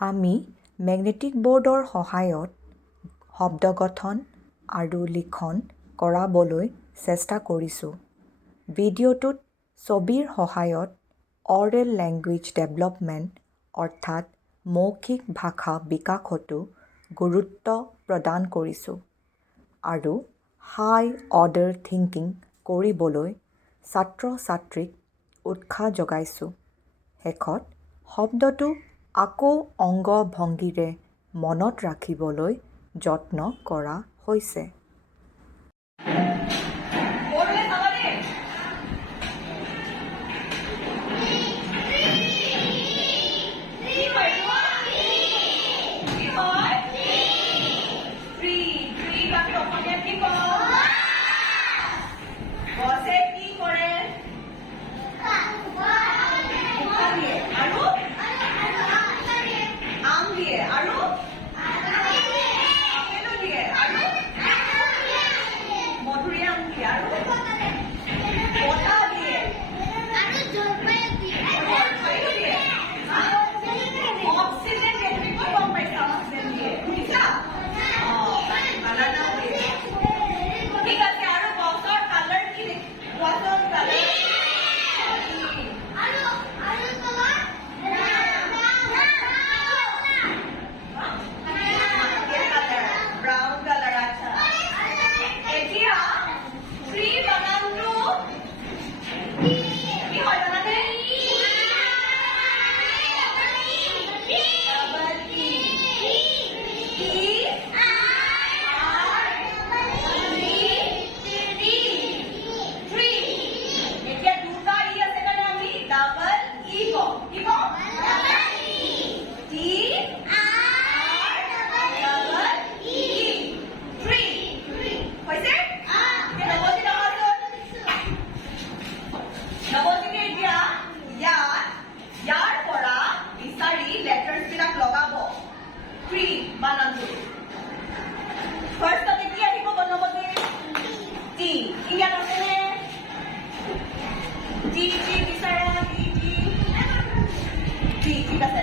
আমি মেগনেটিক বৰ্ডৰ সহায়ত শব্দ গঠন আৰু লিখন কৰাবলৈ চেষ্টা কৰিছোঁ। ভিডিঅ'টোত ছবিৰ সহায়ত অৰেল লেংগুৱেজ ডেভেলপমেণ্ট অৰ্থাৎ মৌখিক ভাষা বিকাশতো গুৰুত্ব প্ৰদান কৰিছোঁ আৰু হাই অৰ্ডাৰ থিংকিং কৰিবলৈ ছাত্ৰ-ছাত্ৰীক উৎসাহ যোগাইছোঁ। শেষত শব্দটো আকৌ অংগ-ভংগীৰে মনত ৰাখিবলৈ যত্ন কৰা হৈছে। ঠিক আছে